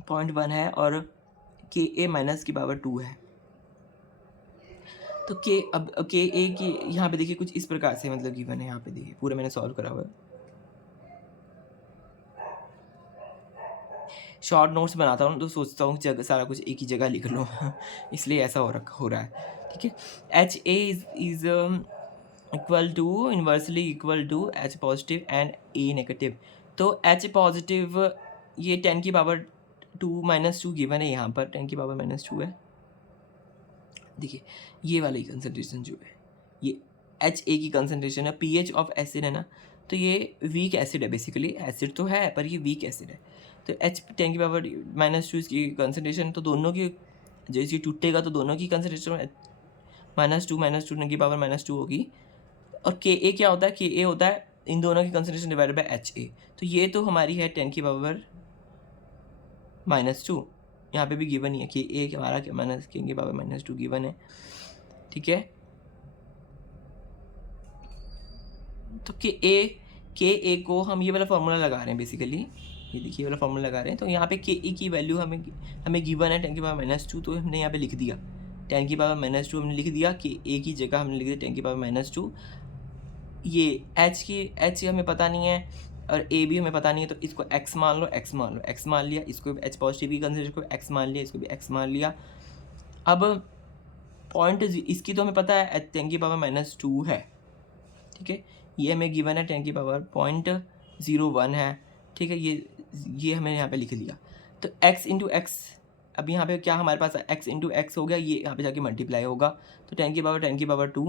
पॉइंट 1 है और के ए माइनस की पावर 2 है। तो अब के ए की यहाँ पे देखिए कुछ इस प्रकार से मतलब गिवन है, यहाँ पे देखिए पूरा मैंने सॉल्व करा हुआ है। शॉर्ट नोट्स बनाता हूँ तो सोचता हूँ सारा कुछ एक ही जगह लिख लूँ इसलिए ऐसा हो रहा है। ठीक है, H A is equal to inversely equal to H positive and A negative. तो H पॉजिटिव ये 10 की पावर 2 -2 गिवन है, यहाँ पर 10 की पावर -2 है। देखिए ये वाली कंसनट्रेशन जो है ये एच ए की कंसनट्रेशन है, पीएच ऑफ एसिड है ना, तो ये वीक एसिड है, बेसिकली एसिड तो है पर ये वीक एसिड है। तो H 10 की पावर -2 इसकी कंसनट्रेशन, तो दोनों की जो इसकी टूटेगा तो दोनों की कंसनट्रेशन -2 10 की पावर -2 होगी। और के ए क्या होता है, के ए होता है इन दोनों की concentration divided by H A, तो ये तो हमारी है 10 की पावर -2, यहाँ पे भी गिवन ही है कि ए हमारा -10 की पावर -2 गिवन है। ठीक है, तो के ए को हम ये वाला फार्मूला लगा रहे हैं बेसिकली, ये देखिए ये वाला फार्मूला लगा रहे हैं, तो यहाँ पे के ए की वैल्यू हमें गिवन है 10 की पावर -2, तो हमने यहाँ पे लिख दिया 10 की पावर -2 हमने लिख दिया, कि ए की जगह हमने लिख दिया 10 की पावर -2। ये एच हमें पता नहीं है और ए भी हमें पता नहीं है, तो इसको x मान लो, x मान लिया, इसको H पॉजिटिव की कंसिडर को x मान लिया, इसको भी x मान लिया। अब पॉइंट इसकी तो हमें पता है 10 की पावर -2 है। ठीक है, ये हमें गिवन है 10 की पावर 0.01 है। ठीक है, ये हमें यहाँ पे लिख लिया, तो x इंटू एक्स अब यहाँ पे क्या हमारे पास x इंटू एक्स हो गया, ये यहाँ पे जाके मल्टीप्लाई होगा, तो 10 की पावर 2,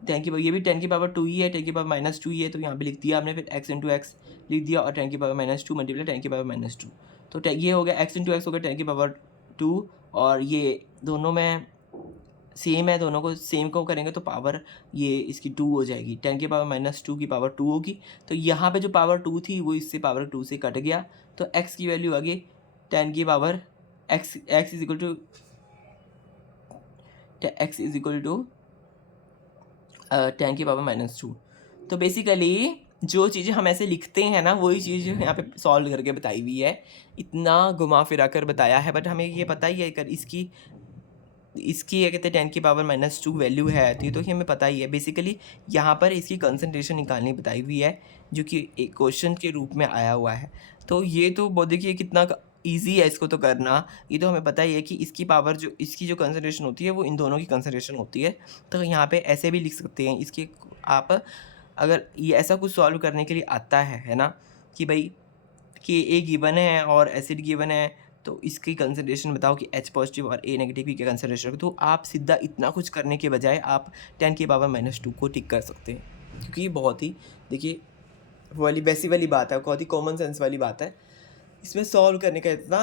10 की पावर, ये भी 10 की पावर 2 ही है, 10 की पावर -2 ही है, तो यहाँ पे लिख दिया आपने, फिर x इंटू एक्स लिख दिया और 10 की पावर -2 मल्टीप्लाई 10 की पावर -2, तो ये हो गया x इंटू एक्स हो गया 10 की पावर 2, और ये दोनों में सेम है, दोनों को सेम को करेंगे तो पावर ये इसकी 2 हो जाएगी, 10 की पावर -2 की पावर 2 होगी, तो यहाँ पे जो पावर 2 थी वो इससे पावर 2 से कट गया, तो x की वैल्यू आ गई 10 की power x is equal to 10 की पावर -2। तो बेसिकली जो चीज़ें हम ऐसे लिखते हैं ना, वही चीज़ यहाँ पे सॉल्व करके बताई हुई है, इतना घुमा फिरा कर बताया है, बट हमें ये पता ही है अगर इसकी क्या कहते हैं 10 की पावर -2 वैल्यू है, तो ये तो हमें पता ही है। बेसिकली यहाँ पर इसकी कंसंट्रेशन निकालनी बताई हुई है, जो कि एक क्वेश्चन के रूप में आया हुआ है। तो ये तो बहुत देखिए कितना ईजी है इसको तो करना, ये तो हमें पता ही है कि इसकी जो कंसंट्रेशन होती है वो इन दोनों की कंसंट्रेशन होती है। तो यहाँ पे ऐसे भी लिख सकते हैं इसके आप, अगर ये ऐसा कुछ सॉल्व करने के लिए आता है ना, कि भाई कि ए गिवन है और एसिड गिवन है, तो इसकी कंसंट्रेशन बताओ कि H पॉजिटिव और A नेगेटिव की क्या कंसंट्रेशन है, तो आप सीधा इतना कुछ करने के बजाय आप 10 की पावर -2 को टिक कर सकते हैं, क्योंकि ये बहुत ही देखिए वो वाली वैसी वाली बात है, बहुत ही कॉमन सेंस वाली बात है, इसमें सॉल्व करने का इतना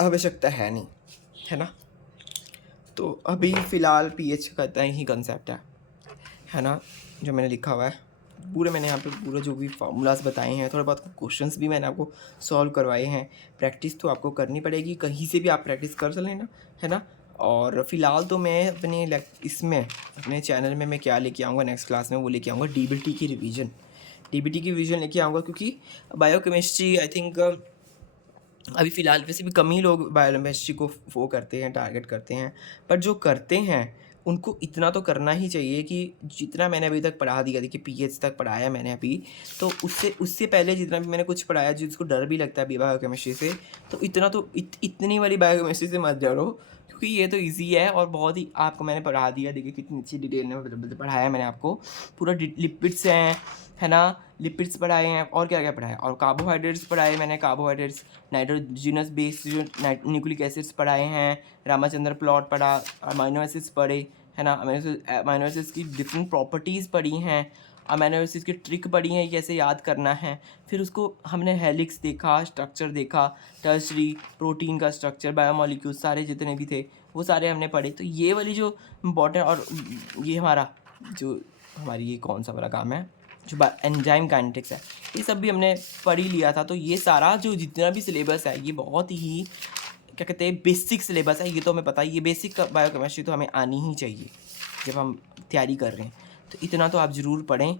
आवश्यकता है नहीं, है ना। तो अभी फ़िलहाल pH का इतना ही कंसेप्ट है ना, जो मैंने लिखा हुआ है पूरे, मैंने यहाँ पे पूरा जो भी फार्मूलाज बताए हैं, थोड़े बहुत क्वेश्चंस भी मैंने आपको सॉल्व करवाए हैं। प्रैक्टिस तो आपको करनी पड़ेगी, कहीं से भी आप प्रैक्टिस कर लेना, है ना। और फिलहाल तो मैं अपने चैनल में मैं क्या लेके आऊँगा नेक्स्ट क्लास में, वो लेके आऊँगा DBT की रिवीजन लेके आऊँगा, क्योंकि बायोकेमिस्ट्री आई थिंक अभी फ़िलहाल वैसे भी कम ही लोग बायोकेमिस्ट्री को वो करते हैं, टारगेट करते हैं, पर जो करते हैं उनको इतना तो करना ही चाहिए कि जितना मैंने अभी तक पढ़ा दिया, देखिए पीएच तक पढ़ाया मैंने अभी, तो उससे पहले जितना भी मैंने कुछ पढ़ाया जिसको डर भी लगता है बायोकेमिस्ट्री से, तो इतना तो इतनी वाली बायोकेमिस्ट्री से मत डरो, क्योंकि ये तो इजी है और बहुत ही आपको मैंने पढ़ा दिया, देखिए कितनी अच्छी डिटेल में पढ़ाया मैंने आपको, पूरा लिपिड्स हैं, है ना, लिपिड्स पढ़ाए हैं और क्या क्या पढ़ाया, और कार्बोहाइड्रेट्स पढ़ाए मैंने, कार्बोहाइड्रेट्स नाइट्रोजिनस बेस्ड जो न्यूक्लिक एसिड्स पढ़ाए हैं, रामाचंद्र प्लॉट पढ़ा, अमीनो एसिड्स पढ़े, है ना, अमीनो एसिड्स की डिफरेंट प्रॉपर्टीज़ पढ़ी हैं, अमीनो एसिड्स की ट्रिक पढ़ी है कैसे याद करना है, फिर उसको हमने हेलिक्स देखा, स्ट्रक्चर देखा, टर्शरी प्रोटीन का स्ट्रक्चर, बायोमोलिक्यूल्स सारे जितने भी थे वो सारे हमने पढ़े। तो ये वाली जो इम्पोर्टेंट, और ये हमारी ये कौन सा वाला काम है जो एंजाइम काइनेटिक्स है, ये सब भी हमने पढ़ ही लिया था। तो ये सारा जो जितना भी सिलेबस है ये बहुत ही क्या कहते हैं बेसिक सिलेबस है, ये तो हमें पता है, ये बेसिक बायोकेमिस्ट्री तो हमें आनी ही चाहिए जब हम तैयारी कर रहे हैं, तो इतना तो आप ज़रूर पढ़ें।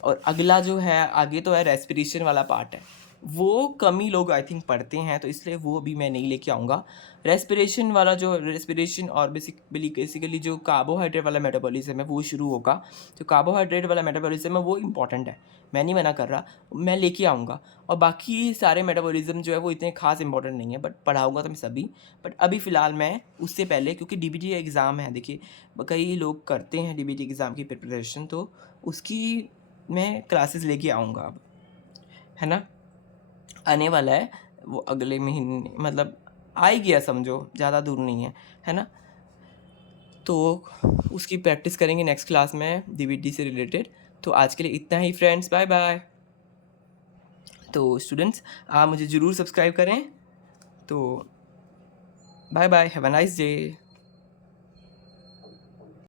और अगला जो है आगे तो है रेस्पिरेशन वाला पार्ट है, वो कम ही लोग आई थिंक पढ़ते हैं, तो इसलिए वो अभी मैं नहीं लेके आऊँगा। रेस्पिरेशन और बेसिकली जो कार्बोहाइड्रेट वाला मेटाबॉलिज्म है वो शुरू होगा, तो कार्बोहाइड्रेट वाला मेटाबॉलिज्म है वो इम्पॉर्टेंट है, मैं नहीं मना कर रहा, मैं लेके आऊँगा। और बाकी सारे मेटाबॉलिज्म जो है वो इतने खास इंपॉर्टेंट नहीं है, बट पढ़ाऊँगा तो मैं सभी, बट अभी फ़िलहाल मैं उससे पहले, क्योंकि DBT एग्ज़ाम है, देखिए कई लोग करते हैं DBT एग्ज़ाम की प्रिपरेशन, तो उसकी मैं क्लासेस लेके आऊँगा अब, है ना, आने वाला है वो अगले महीने, मतलब आ ही गया समझो, ज़्यादा दूर नहीं है ना। तो उसकी प्रैक्टिस करेंगे नेक्स्ट क्लास में DBT से रिलेटेड। तो आज के लिए इतना ही फ्रेंड्स, बाय बाय। तो स्टूडेंट्स आप मुझे ज़रूर सब्सक्राइब करें, तो bye bye, have a nice day.